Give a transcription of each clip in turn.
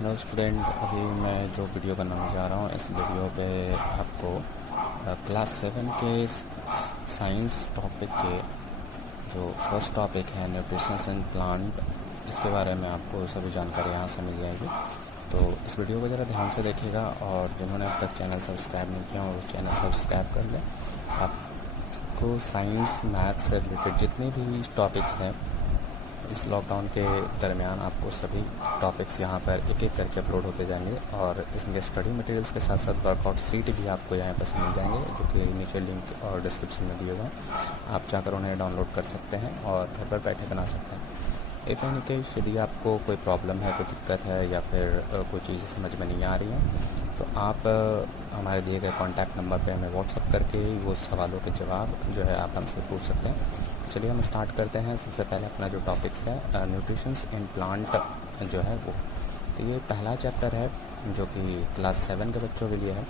Hello student, अभी मैं जो वीडियो बनाने जा रहा हूँ इस वीडियो पे आपको क्लास 7 के साइंस टॉपिक के जो फर्स्ट टॉपिक है न्यूट्रिशन इन प्लांट, इसके बारे में आपको सभी जानकारी यहाँ से मिल जाएगी। तो इस वीडियो को ज़रा ध्यान से देखिएगा और जिन्होंने अब तक चैनल सब्सक्राइब नहीं किया वो चैनल सब्सक्राइब कर लें। आपको साइंस मैथ से रिलेटेड जितने भी टॉपिक्स हैं इस लॉकडाउन के दरमियान आपको सभी टॉपिक्स यहाँ पर एक एक करके अपलोड होते जाएंगे और इसके स्टडी मटेरियल्स के साथ साथ वर्कआउट सीट भी आपको यहाँ पर मिल जाएंगे, जो कि नीचे लिंक और डिस्क्रिप्शन में दिए हुए हैं। आप जाकर उन्हें डाउनलोड कर सकते हैं और घर पर बैठे बना सकते हैं। इफ़ एनी केस यदि आपको कोई प्रॉब्लम है, कोई दिक्कत है या फिर कोई चीज़ समझ में नहीं आ रही है तो आप हमारे दिए गए कॉन्टैक्ट नंबर पर हमें व्हाट्सअप करके वो सवालों के जवाब जो है आप हमसे पूछ सकते हैं। चलिए हम स्टार्ट करते हैं। सबसे पहले अपना जो टॉपिक्स है न्यूट्रिशंस इन प्लांट जो है वो, तो ये पहला चैप्टर है जो कि क्लास 7 के बच्चों के लिए है।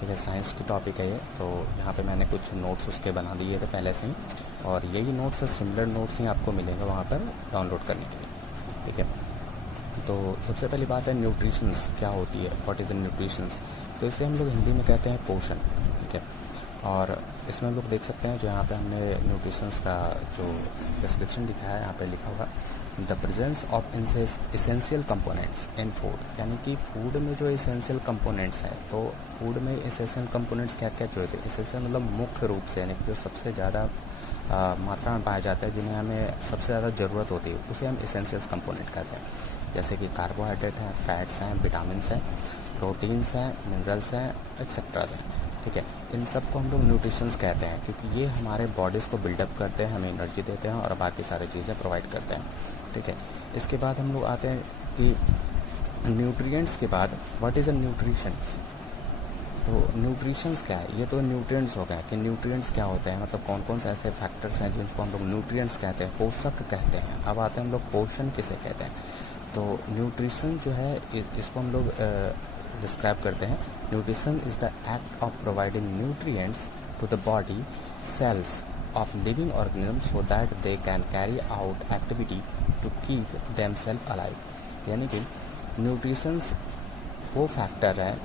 ठीक है, साइंस की टॉपिक है ये। तो यहाँ पे मैंने कुछ नोट्स उसके बना दिए थे पहले से ही, और यही नोट्स सिमिलर नोट्स ही आपको मिलेंगे वहाँ पर डाउनलोड करने के लिए। ठीक है, तो सबसे पहली बात है न्यूट्रिशंस क्या होती है, व्हाट इज़ द न्यूट्रिशंस। तो इसे हम लोग हिंदी में कहते हैं पोषण। ठीक है, और इसमें हम लोग देख सकते हैं जो यहाँ पे हमने न्यूट्रिशंस का जो डिस्क्रिप्शन लिखा है, यहाँ पे लिखा होगा the presence of essential components in food, यानी कि फूड में जो इसेंशियल कंपोनेंट्स हैं। तो फूड में इसेंशियल कंपोनेंट्स क्या क्या जो होते हैं, इसेंशियल मतलब मुख्य रूप से, यानी कि जो सबसे ज़्यादा मात्रा में पाए जाते हैं, जिन्हें हमें सबसे ज़्यादा ज़रूरत होती है, उसे हम इसेंशियल कंपोनेंट कहते हैं। जैसे कि कार्बोहाइड्रेट हैं, फैट्स हैं, विटामिन्स हैं, प्रोटीन्स हैं, मिनरल्स हैं, एक्सेट्राज हैं। ठीक है, इन सब को हम लोग न्यूट्रिशंस कहते हैं क्योंकि ये हमारे बॉडीज़ को बिल्डअप करते हैं, हमें एनर्जी देते हैं और बाकी सारी चीज़ें प्रोवाइड करते हैं। ठीक है, इसके बाद हम लोग आते हैं कि न्यूट्रिएंट्स के बाद व्हाट इज़ अ न्यूट्रिशन। तो न्यूट्रिशंस क्या है, ये तो न्यूट्रिएंट्स हो गए कि न्यूट्रिएंट्स क्या होते हैं, मतलब कौन कौन से ऐसे फैक्टर्स हैं जिनको हम लोग न्यूट्रिएंट्स कहते हैं, पोषक कहते हैं। अब आते हैं हम लोग पोषण किसे कहते हैं। तो न्यूट्रिशन जो है इसको हम लोग डिस्क्राइब करते हैं। Nutrition is the act of providing nutrients to the body cells of living organism so that they can carry out activity to keep themselves alive. यानी कि न्यूट्रिशंस वो फैक्टर है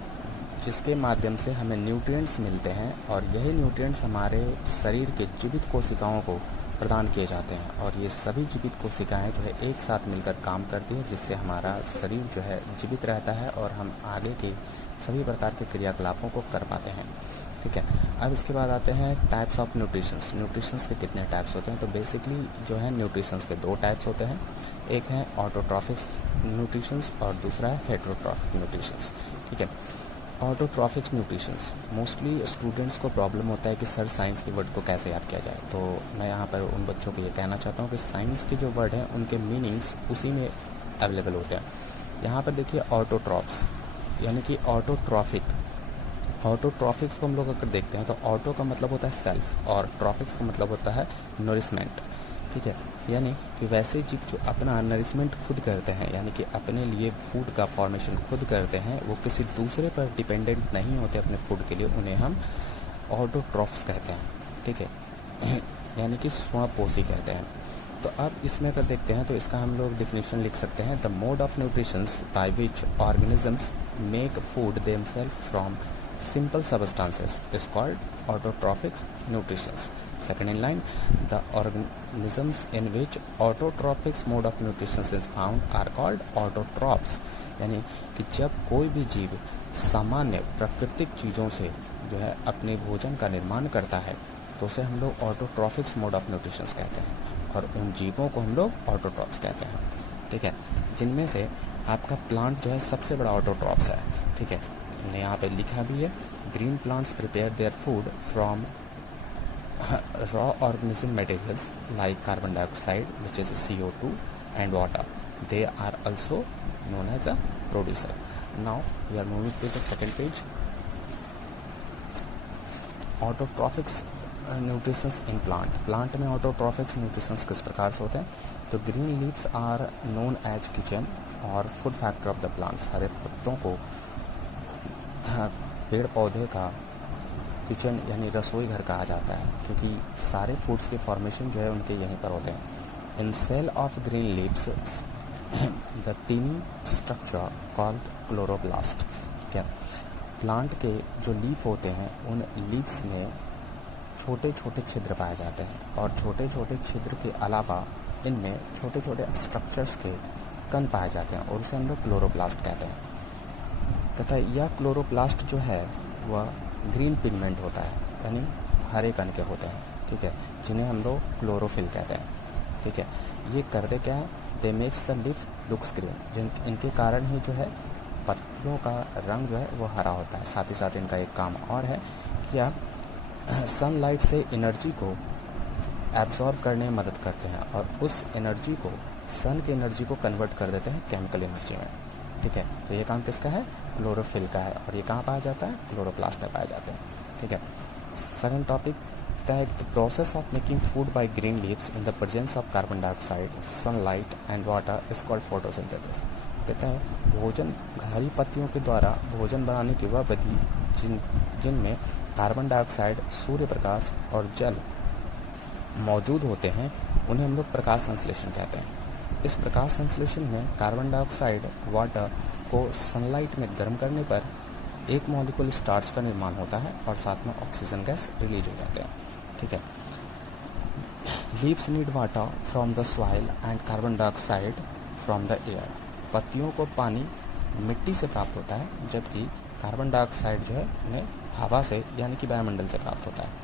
जिसके माध्यम से हमें न्यूट्रिएंट्स मिलते हैं और यही न्यूट्रिएंट्स हमारे शरीर के जीवित कोशिकाओं को प्रदान किए जाते हैं, और ये सभी जीवित कोशिकाएं जो है एक साथ मिलकर काम करती है, जिससे हमारा शरीर जो है जीवित रहता है और हम आगे के सभी प्रकार के क्रियाकलापों को कर पाते हैं। ठीक है, अब इसके बाद आते हैं टाइप्स ऑफ न्यूट्रिशंस। न्यूट्रिशंस के कितने टाइप्स होते हैं, तो बेसिकली जो है न्यूट्रिशंस के दो टाइप्स होते हैं। एक है ऑटोट्रॉफिक न्यूट्रिशंस और दूसरा है हेटेरोट्रॉफिक न्यूट्रिशंस। ठीक है, ऑटोट्रॉफिक न्यूट्रिशंस मोस्टली स्टूडेंट्स को प्रॉब्लम होता है कि सर साइंस के वर्ड को कैसे याद किया जाए। तो मैं यहाँ पर उन बच्चों को ये कहना चाहता हूँ कि साइंस के जो वर्ड हैं उनके मीनिंग्स उसी में अवेलेबल होते हैं। यहाँ पर देखिए ऑटोट्रॉप्स यानी कि ऑटोट्रॉफिक। ऑटोट्रॉफिक्स को हम लोग अगर देखते हैं तो ऑटो का मतलब होता है सेल्फ और ट्रॉफिक्स का मतलब होता है नरिशमेंट। ठीक है, यानी कि वैसे जीव जो अपना नरिशमेंट खुद करते हैं, यानी कि अपने लिए फूड का फॉर्मेशन खुद करते हैं, वो किसी दूसरे पर डिपेंडेंट नहीं होते अपने फूड के लिए, उन्हें हम ऑटोट्रॉफ्स कहते हैं। ठीक है, यानी कि स्वपोषी कहते हैं। तो अब इसमें अगर देखते हैं तो इसका हम लोग डिफिनेशन लिख सकते हैं, the mode of nutritions by which organisms make food themselves from simple substances is called autotrophic nutrition. Second in line, the organisms in which autotrophic mode of nutrition is found are called autotrophs. यानी कि जब कोई भी जीव सामान्य प्राकृतिक चीज़ों से जो है अपने भोजन का निर्माण करता है तो उसे हम लोग ऑटोट्रॉफिक मोड ऑफ न्यूट्रिशन कहते हैं, और उन जीवों को हम लोग ऑटोट्रॉफ्स कहते हैं। ठीक है, जिनमें से आपका प्लांट जो है सबसे बड़ा ऑटोट्रॉफ्स है। ठीक है, हमने यहाँ पे लिखा भी है, green plants prepare their food from raw organism materials like carbon dioxide which is CO2 and water. They are also known as a producer. Now we are moving to the second page. Autotrophics nutritions in plant. Plant में autotrophics nutritions किस प्रकार से होते हैं, तो green leaves are known as kitchen और food factor of the plants. हरे पत्तों को पेड़ पौधे का किचन यानी रसोई घर कहा जाता है, क्योंकि सारे फूड्स के फॉर्मेशन जो है उनके यहीं पर होते हैं। In cell of green leaves the tiny structure called chloroplast. क्या प्लांट के जो लीफ होते हैं उन लीव्स में छोटे छोटे छिद्र पाए जाते हैं और छोटे छोटे छिद्र के अलावा इनमें छोटे छोटे स्ट्रक्चर्स के कण पाए जाते हैं और उसे हम लोग क्लोरोप्लास्ट कहते हैं। कहता है यह क्लोरोप्लास्ट जो है वह ग्रीन पिगमेंट होता है, यानी हरे कण के होते हैं, ठीक है, जिन्हें हम लोग क्लोरोफिल कहते हैं, ठीक है। ये करते क्या है, they makes the leaf looks green, जिन इनके कारण ही जो है पत्तियों का रंग जो है वो हरा होता है। साथ ही साथ इनका एक काम और है कि आप सनलाइट से एनर्जी को एब्जॉर्ब करने में मदद करते हैं और उस एनर्जी को, सन की एनर्जी को कन्वर्ट कर देते हैं केमिकल एनर्जी में, ठीक है। तो ये काम किसका है, क्लोरोफिल का है और ये कहाँ पाया जाता है, क्लोरोप्लास्ट में पाए जाते हैं, ठीक है। Second topic the process of making food by green leaves in the presence of carbon dioxide, sunlight and water is called photosynthesis. कहता है भोजन, हरी पत्तियों के द्वारा भोजन बनाने की वह विधि जिनमें कार्बन डाइऑक्साइड, सूर्य प्रकाश और जल मौजूद होते हैं, उन्हें हम लोग प्रकाश संश्लेषण कहते हैं। इस प्रकाश संश्लेषण में कार्बन डाइऑक्साइड वाटर को सनलाइट में गर्म करने पर एक मॉलिक्यूल स्टार्च का निर्माण होता है और साथ में ऑक्सीजन गैस रिलीज हो जाते हैं, ठीक है। Leaves need water from the soil and carbon dioxide from the air. पत्तियों को पानी मिट्टी से प्राप्त होता है, जबकि कार्बन डाइऑक्साइड जो है उन्हें हवा से यानी कि वायुमंडल से प्राप्त होता है।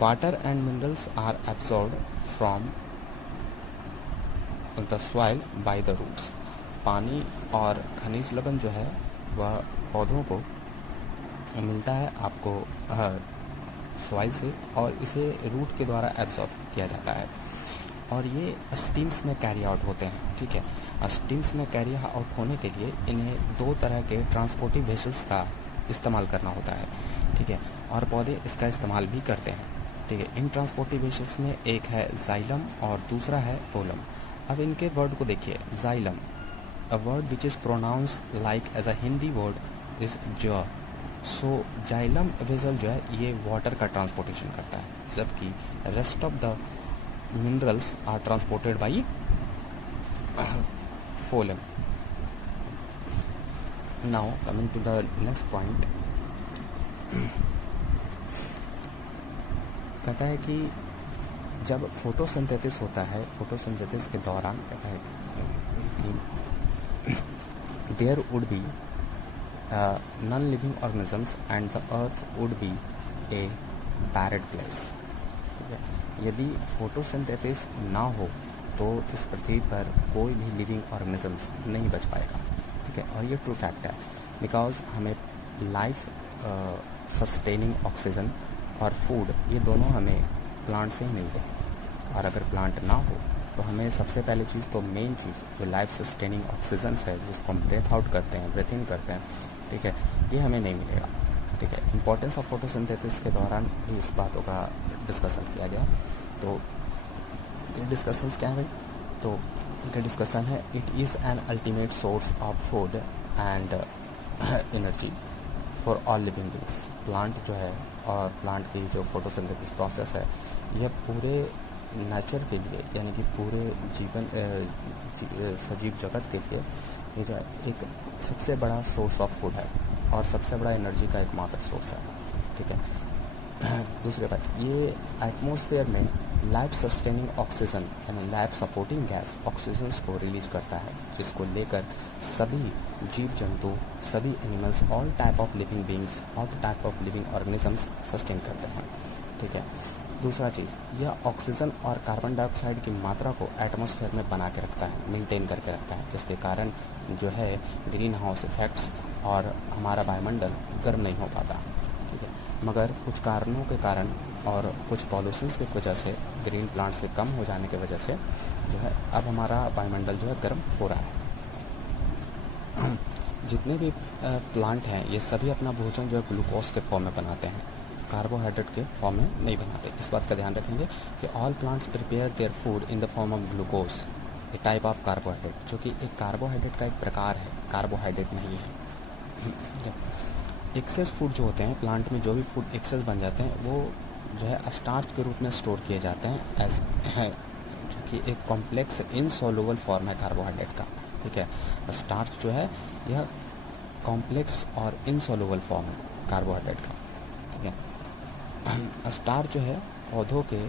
Water and minerals are absorbed from the soil by the roots. पानी और खनिज लवण जो है वह पौधों को मिलता है आपको सॉइल से और इसे रूट के द्वारा एब्जॉर्ब किया जाता है और ये स्टीम्स में कैरी आउट होते हैं, ठीक है। स्टीम्स में कैरी आउट होने के लिए इन्हें दो तरह के ट्रांसपोर्टिव वेसल्स का इस्तेमाल करना होता है, ठीक है, और पौधे इसका इस्तेमाल भी करते हैं, ठीक है। इन ट्रांसपोर्टिव वेसल्स में एक है जाइलम और दूसरा है पोलम। अब इनके वर्ड को देखिए, xylem, a word which is pronounce like as a Hindi word is जॉ। सो जाइलम वेसल जो है ये वाटर का ट्रांसपोर्टेशन करता है, जबकि rest of the minerals are transported by phloem. Now coming to the next point, कहता है कि जब फोटोसिंथेसिस होता है, फोटोसिंथेसिस के दौरान कहता है कि there would be non living organisms and the earth would be a barren place, ठीक है। यदि फोटोसिंथेसिस ना हो तो इस पृथ्वी पर कोई भी लिविंग ऑर्गेनिजम्स नहीं बच पाएगा, ठीक है। और ये ट्रू फैक्ट है, बिकॉज हमें लाइफ सस्टेनिंग ऑक्सीजन और फूड ये दोनों हमें प्लांट से ही मिलते हैं और अगर प्लांट ना हो तो हमें सबसे पहली चीज़, तो मेन चीज़ जो लाइफ सस्टेनिंग ऑक्सीजन है जिसको हम ब्रेथ आउट करते हैं, ब्रेथ इन करते हैं, ठीक है, ये हमें नहीं मिलेगा, ठीक है। इंपॉर्टेंस ऑफ फोटोसिंथेसिस के दौरान भी इस बातों का डिस्कशन किया गया। तो ये डिस्कशंस क्या है, तो इनका डिस्कशन है, it is an ultimate source of food and energy for all living beings. Plant जो है और प्लांट की जो फोटोसिंथेसिस प्रोसेस है यह पूरे नेचर के लिए यानी कि पूरे जीवन सजीव जगत के लिए ये जो एक सबसे बड़ा सोर्स ऑफ फूड है और सबसे बड़ा एनर्जी का एकमात्र सोर्स है, ठीक है। दूसरी बात, ये एटमॉस्फेयर में लाइफ सस्टेनिंग ऑक्सीजन यानी लाइफ सपोर्टिंग गैस ऑक्सीजन को रिलीज करता है, जिसको लेकर सभी जीव जंतु, सभी animals, all type of living beings, all type of living organisms sustain करते हैं, ठीक है। दूसरा चीज़, यह ऑक्सीजन और कार्बन डाइऑक्साइड की मात्रा को एटमॉस्फेयर में बना के रखता है, मेंटेन करके रखता है, जिसके कारण जो है ग्रीन हाउस इफेक्ट्स और हमारा वायुमंडल गर्म नहीं हो पाता, ठीक है। मगर कुछ कारणों के कारण और कुछ पॉल्यूशंस की वजह से, ग्रीन प्लांट्स के कम हो जाने की वजह से जो है अब हमारा वायुमंडल जो है गर्म हो रहा है। जितने भी प्लांट हैं ये सभी अपना भोजन जो है ग्लूकोज के फॉर्म में बनाते हैं, कार्बोहाइड्रेट के फॉर्म में नहीं बनाते। इस बात का ध्यान रखेंगे कि all plants prepare their food in the form of glucose, A type of carbohydrate, जो कि एक कार्बोहाइड्रेट का एक प्रकार है, कार्बोहाइड्रेट नहीं है। एक्सेस फूड जो होते हैं प्लांट में, जो भी फूड एक्सेस बन जाते हैं वो जो है स्टार्च के रूप में स्टोर किए जाते हैं एज, जो कि एक कॉम्प्लेक्स इनसॉल्युबल फॉर्म है कार्बोहाइड्रेट का, ठीक है। स्टार्च जो है यह कॉम्प्लेक्स और इनसॉल्युबल फॉर्म है कार्बोहाइड्रेट का, ठीक है। स्टार्च जो है पौधों के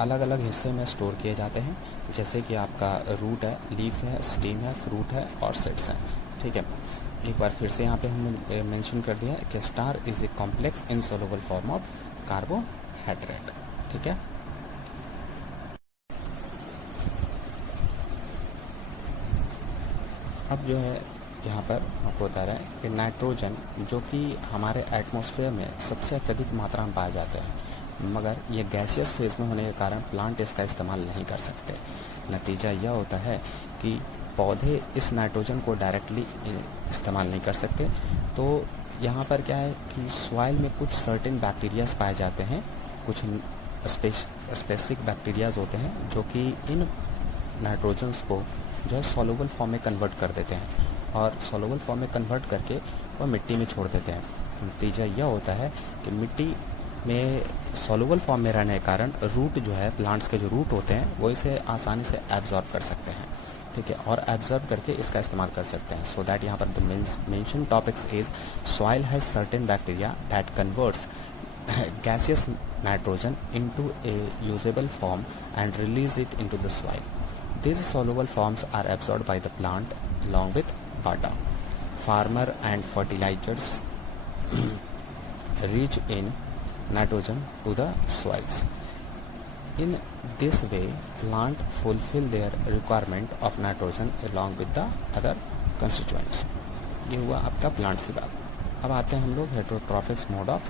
अलग अलग हिस्से में स्टोर किए जाते हैं, जैसे कि आपका रूट है, लीफ है, स्टेम है, फ्रूट है और सीड्स हैं, ठीक है। एक बार फिर से यहाँ पे हमने मेंशन कर दिया कि star is a complex insoluble form of carbohydrate, ठीक है। अब जो है यहाँ पर आपको बता रहा है कि नाइट्रोजन जो कि हमारे एटमॉस्फेयर में सबसे अत्यधिक मात्रा में पाए जाते हैं, मगर ये गैसियस फेज में होने के कारण प्लांट इसका इस्तेमाल नहीं कर सकते। नतीजा यह होता है कि पौधे इस नाइट्रोजन को डायरेक्टली इस्तेमाल नहीं कर सकते। तो यहाँ पर क्या है कि सॉइल में कुछ सर्टेन बैक्टीरियाज पाए जाते हैं, कुछ स्पेसिफिक बैक्टीरियाज होते हैं जो कि इन नाइट्रोजन्स को जो है सॉल्युबल फॉर्म में कन्वर्ट कर देते हैं और सॉल्युबल फॉर्म में कन्वर्ट करके वह मिट्टी में छोड़ देते हैं। नतीजा यह होता है कि मिट्टी में सॉल्युबल फॉर्म में रहने के कारण रूट जो है, प्लांट्स के जो रूट होते हैं वो इसे आसानी से एब्जॉर्ब कर सकते हैं, ठीक है, और एब्जॉर्ब करके इसका इस्तेमाल कर सकते हैं। सो दैट यहाँ पर the mention topics is soil has certain bacteria that converts gaseous nitrogen into a usable form and release it into the soil. These soluble forms are absorbed by the plant along with water. Farmer and fertilizers reach in nitrogen to the soils. In this way, plant fulfill their requirement of nitrogen along with the other constituents. ये हुआ आपका plants की बात। अब आते हैं हम लोग हेटेरोट्रॉफिक्स मोड ऑफ